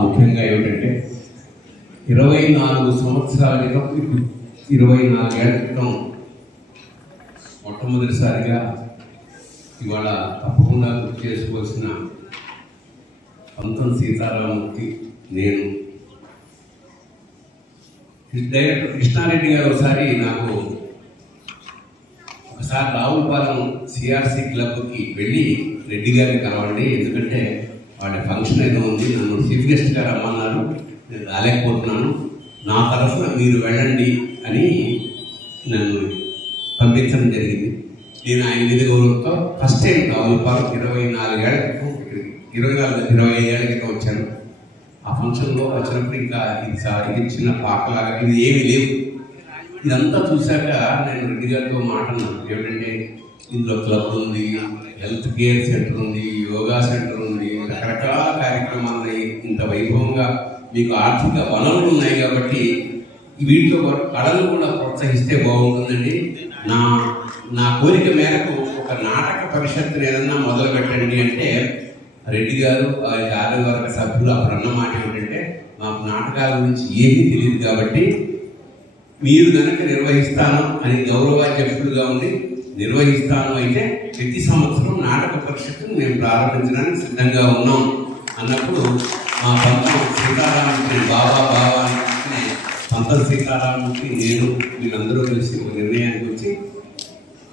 ముఖ్యంగా ఏమిటంటే ఇరవై నాలుగు సంవత్సరాల క్రితం ఇరవై నాలుగేళ్ళ క్రితం మొట్టమొదటిసారిగా ఇవాళ తప్పకుండా గుర్తు చేసుకోవాల్సిన పంతం సీతారామూర్తి నేను. డైరెక్టర్ కృష్ణారెడ్డి గారు ఒకసారి నాకు ఒకసారి రావులపాలెం సిఆర్సి క్లబ్కి వెళ్ళి రెడ్డి గారిని కలవండి ఎందుకంటే వాళ్ళ ఫంక్షన్ ఏదో ఉంది నన్ను చీఫ్ గెస్ట్ గారు రమ్మన్నారు నేను రాలేకపోతున్నాను. నా తరఫున మీరు వెళ్ళండి అని నన్ను పంపించడం జరిగింది. నేను ఆయన మీద గౌరవంతో ఫస్ట్ టైం రావులపాలెం ఇరవై నాలుగేళ్ళ క్రితం ఇరవై నాలుగు ఇరవై ఐదేళ్ళ క్రితం వచ్చాను. ఆ ఫంక్షన్లో వచ్చినప్పుడు ఇంకా ఇది సా- ఇది చిన్న పాకలాగా ఇది ఏమీ లేవు. ఇదంతా చూశాక నేను రెడ్డి గారితో మాట్లాడినాను. ఏమిటంటే ఇందులో క్లబ్ ఉంది హెల్త్ కేర్ సెంటర్ ఉంది యోగా సెంటర్ ఉన్నాయి రకరకాల కార్యక్రమాలు ఉన్నాయి. ఇంత వైభవంగా మీకు ఆర్థిక వనరులు ఉన్నాయి కాబట్టి వీటితో పాటు కళలు కూడా ప్రోత్సహిస్తే బాగుంటుందండి. నా నా కోరిక మేరకు ఒక నాటక పరిషత్తుని ఏదన్నా మొదలు పెట్టండి అంటే రెడ్డి గారు ఆ సభ్యులు అప్పుడు అన్న మాట ఏమిటంటే మాకు నాటకాల గురించి ఏమీ తెలియదు కాబట్టి మీరు కనుక నిర్వహిస్తాను అని గౌరవాధ్యక్షుడుగా ఉండి నిర్వహిస్తాను అయితే ప్రతి సంవత్సరం నాటక పరిషత్తు మేము ప్రారంభించడానికి సిద్ధంగా ఉన్నాం. అన్నప్పుడు మా పంత సీతారామూర్తి బాబా బాబా అని పంత సీతారామూర్తి నేను వీళ్ళందరూ కలిసి ఒక నిర్ణయానికి వచ్చి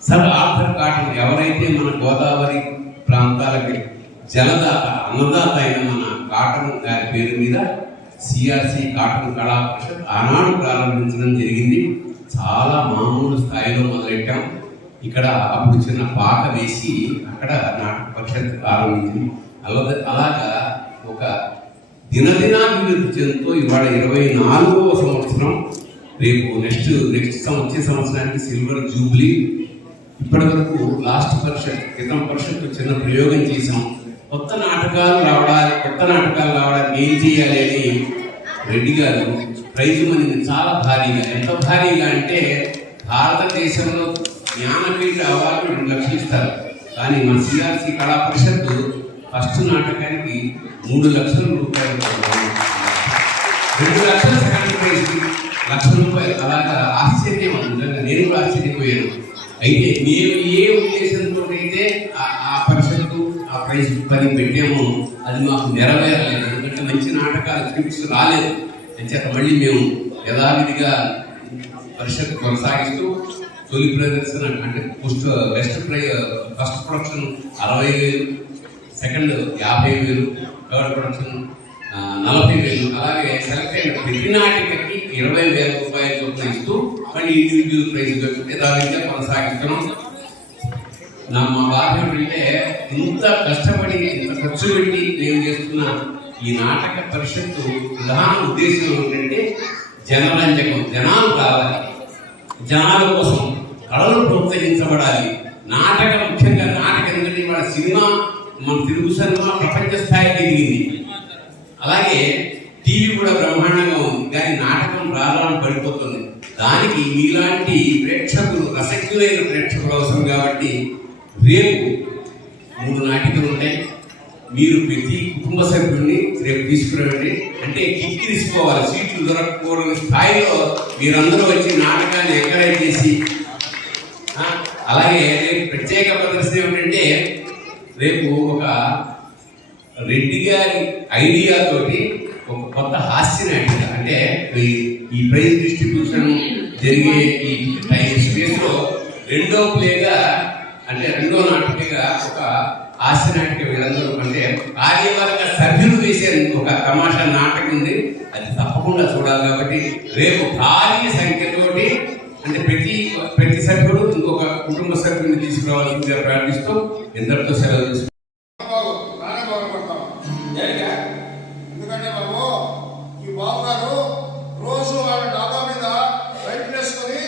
సర్ ఆర్థర్ కాటన్ ఎవరైతే మన గోదావరి ప్రాంతాలకి జలదాత అన్నదాత అయిన మన కాటన్ గారి పేరు మీద సిఆర్సి కాటన్ కళా పరిషత్ ఆనాడు ప్రారంభించడం జరిగింది. చాలా మామూలు స్థాయిలో మొదలెట్టాం. ఇక్కడ అప్పుడు చిన్న పాక వేసి అక్కడ నాటక పరిషత్ ప్రారంభించింది. అలా అలాగా ఒక దినదినాభివృద్ధి చెందుతూ ఇవాళ ఇరవై నాలుగవ సంవత్సరం. రేపు నెక్స్ట్ నెక్స్ట్ సం- వచ్చే సంవత్సరానికి సిల్వర్ జూబ్లీ. ఇప్పటి వరకు లాస్ట్ పరిషత్ క్రితం పరిషత్ చిన్న ప్రయోగం చేశాం. కొత్త నాటకాలు రావడాలి కొత్త నాటకాలు రావడానికి ఏం చేయాలి అని రెడ్డి గారు ప్రైజ్ మనీని చాలా భారీగా ఎంత భారీగా అంటే భారతదేశంలో జ్ఞానపీఠ అవార్డు రెండు లక్షలు ఇస్తారు కానీ మన సిఆర్సి కళా పరిషత్ ఫస్ట్ నాటకానికి మూడు లక్షల రూపాయలు రెండు లక్షల సెకండ్ ప్రైజ్ లక్ష రూపాయలు. అలాగా ఆశ్చర్యం నిజంగా. నేను కూడా ఆశ్చర్యపోయాను. అయితే మేము ఏ ఉద్దేశంతో అయితే ఆ- ఆ పరిషత్తు ఆ ప్రైజ్ పని పెట్టామో అది మాకు నెరవేరలేదు. ఎందుకంటే మంచి నాటకాలు స్క్రిప్ట్స్ రాలేదు. అంచేత మళ్ళీ మేము యథావిధిగా పరిషత్ కొనసాగిస్తూ తొలి ప్రదర్శన అంటే ఫస్ట్ బెస్ట్ ప్రై ఫస్ట్ ప్రొడక్షన్ అరవై వేలు సెకండ్ యాభై వేలు థర్డ్ ప్రొడక్షన్ uh, నలభై వేలు. అలాగే సెలెక్ట్ అయిన ప్రతి నాటికకి ఇరవై వేల రూపాయలు చొప్పున ఇస్తూ మళ్ళీ ఇండివిజువల్ ప్రైజ్ యథావిధిగా కొనసాగిస్తున్నాం. నా మా బాధ ఏంటంటే ఇంత కష్టపడి ఇంత ఖర్చు పెట్టి నేను చేస్తున్న ఈ నాటక పరిషత్తు ప్రధాన ఉద్దేశం ఏంటంటే జనరంజకం జనాలు కావాలి. జనాల కోసం కళలు ప్రోత్సహించబడాలి. నాటకం ముఖ్యంగా నాటకం ఎందుకంటే ఇవాళ సినిమా మన తెలుగు సినిమా ప్రపంచ స్థాయికి ఎదిగింది. అలాగే టీవీ కూడా బ్రహ్మాండంగా ఉంది. కానీ నాటకం ప్రారంభం పడిపోతుంది. దానికి మీలాంటి ప్రేక్షకులు రసజ్ఞులైన ప్రేక్షకులు అవసరం కాబట్టి రేపు మూడు నాటికలు ఉంటాయి. మీరు ప్రతి కుటుంబ సభ్యుడిని రేపు తీసుకురండి. అంటే కిక్కి తీసుకోవాలి. సీట్లు దొరకకపోవడం స్థాయిలో మీరందరూ వచ్చి నాటకాన్ని ఎంకరేజ్ చేసి అలాగే ప్రత్యేక ప్రదర్శన ఏమిటంటే రేపు ఒక రెడ్డి గారి ఐడియా తోటి ఒక కొత్త హాస్య నాటిక అంటే ఈ- ప్రైజ్ డిస్ట్రిబ్యూషన్ జరిగే ఈ టైం స్పేస్ రెండో ప్లేగా అంటే రెండో నాటికగా ఒక హాస్య నాటిక వీళ్ళందరూ అంటే కార్యవర్గ సభ్యులు వేసే ఒక తమాషా నాటకం ఉంది. అది తప్పకుండా చూడాలి కాబట్టి రేపు భారీ సంఖ్యతోటి అంటే ప్రతి ప్రతి సభ్యుడు కుటుంబ సభ్యుడిని తీసుకురావాల్సిందిగా ప్రార్థిస్తూ ఇంతటితో సెలవు తీసుకుంటాం. ఎందుకంటే బాబు ఈ బాబు గారు రోజు వాళ్ళ డాబా మీద వేసుకొని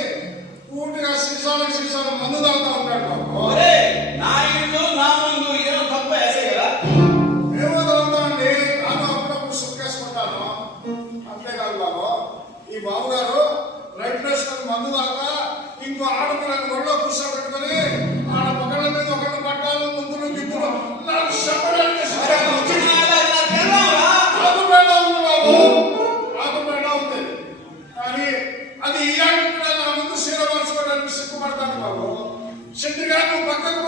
పూర్తిగా సీసాలకు సీసాలు మందు తాగుతూ ఉంటాడు బాబు. ఒరే, నా ఇల్లు నా ముందు ఏదో తప్ప వేసే కదా? మేము తాగుతామండి ನಾನು అప్పుడప్పుడు సుక్కేసుకుంటాను అంతేకాదు బాబు. ఈ బాబు గారు రైట్ వేసుకొని మందు తాగుతా ఇంకో ఆడపిల్లని ఒళ్ళో కూర్చోబెట్టుకొని ఆడ ఒకళ్ళ మీద ఒకళ్ళు పట్టాలు ముందులు దిగులు నాకు చెప్పడానికి అది ఇలాంటి కూడా నా ముందు సీరపరచుకోవడానికి సిగ్గుపడతాను బాబు. చెట్టుగా నువ్వు పక్కకు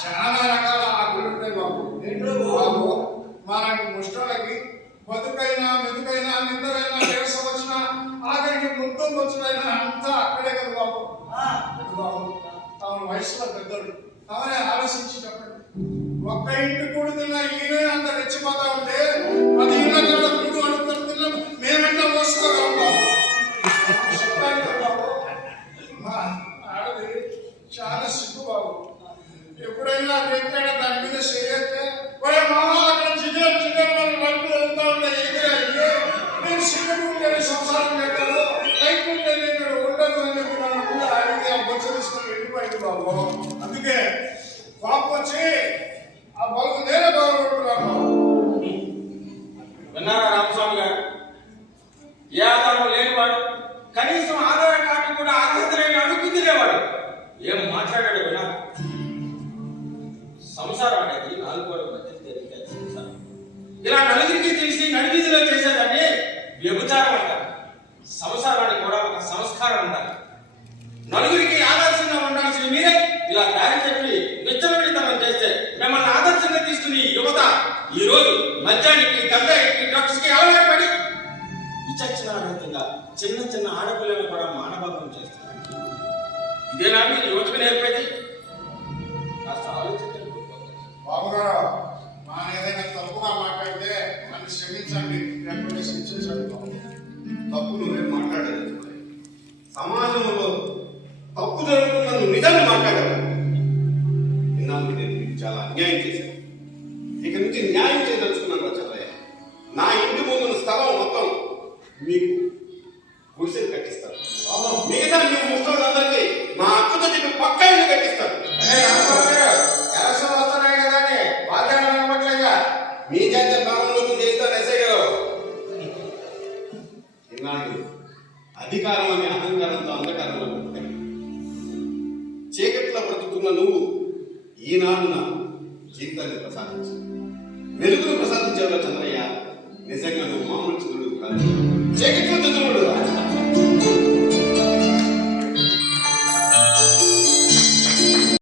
చాలా రకాల ఆకులు ఉంటాయి బాబు. ఏంటో బాబు. మనకి ముష్టలకి బతుకైనా మెతుకైనా నిద్రైనా నీరసం వచ్చినా ఆఖరికి ముద్దం వచ్చినైనా అంతా అక్కడే కదా బాబు. బాబు. తాను వయసులో పెద్దోడు. తానే ఆలోచించి చెప్పండి. ఒక్క ఇంటి కూడి తిన్న ఈయనే అంత రెచ్చిపోతా ఉంటే పది ఇళ్ళ కాడ కూడు అనుకుని తిన్న మేమెంత మోసుకోగలం బాబు. ఆడది చాలా సిగ్గు బాబు ఎప్పుడైనా ఎక్కడ దాని మీద చేయతే ఒరే మామ అక్కడ చికెన్ చికెన్ అని లైట్ వెళ్తా ఉంటే ఎగిరే అయ్యే నేను సిగ్గం ఉంటే సంసారం పెట్టాను లైట్ ఉంటే నేను ఇక్కడ ఉండను అని చెప్పి నన్ను కూడా అడిగి ఆ బొచ్చ బాబు. అందుకే కోపం వచ్చి ఆ బల్బు నేనే బాగుపడుతున్నాను విన్నారా రామస్వామి గారు? ఏ ఆధారం లేనివాడు కనీసం ఆధార్ కార్డు కూడా అర్హత లేని అడుగు తినేవాడు ఏం మాట్లాడాడు విన్నా సంసారం అనేది నాలుగు గోడల మధ్య జరిగే సంసారం. ఇలా నలుగురికి తెలిసి నడివిధిలో చేసేదాన్ని వ్యభిచారం అంటారు. సంసారానికి కూడా ఒక సంస్కారం ఉండాలి. మీరే ఇలా అన్యాయం చేశాను ఇక నుంచి న్యాయం చేయదలుచుకున్నాను చంద్రయ్య. నా ఇంటి ముందున్న స్థలం మొత్తం మీకు గుడిసెలు కట్టిస్తాను మిగతా మీ ముసలోళ్ళందరికీ మా అక్కతో చెప్పి పక్క ఇల్లు మీ చేత ఎస్ఐ గారు. ఇన్నాళ్ళు అధికారం అనే అహంకారంతో అంధకారంలో. చీకట్లో బ్రతుకుతున్న నువ్వు ఈనాడు నా జీవితాన్ని ప్రసాదించు. వెలుగును ప్రసాదించావు చంద్రయ్య. నిజంగా నువ్వు మామూలు చంద్రుడు కాదు. చీకట్లో చంద్రుడు.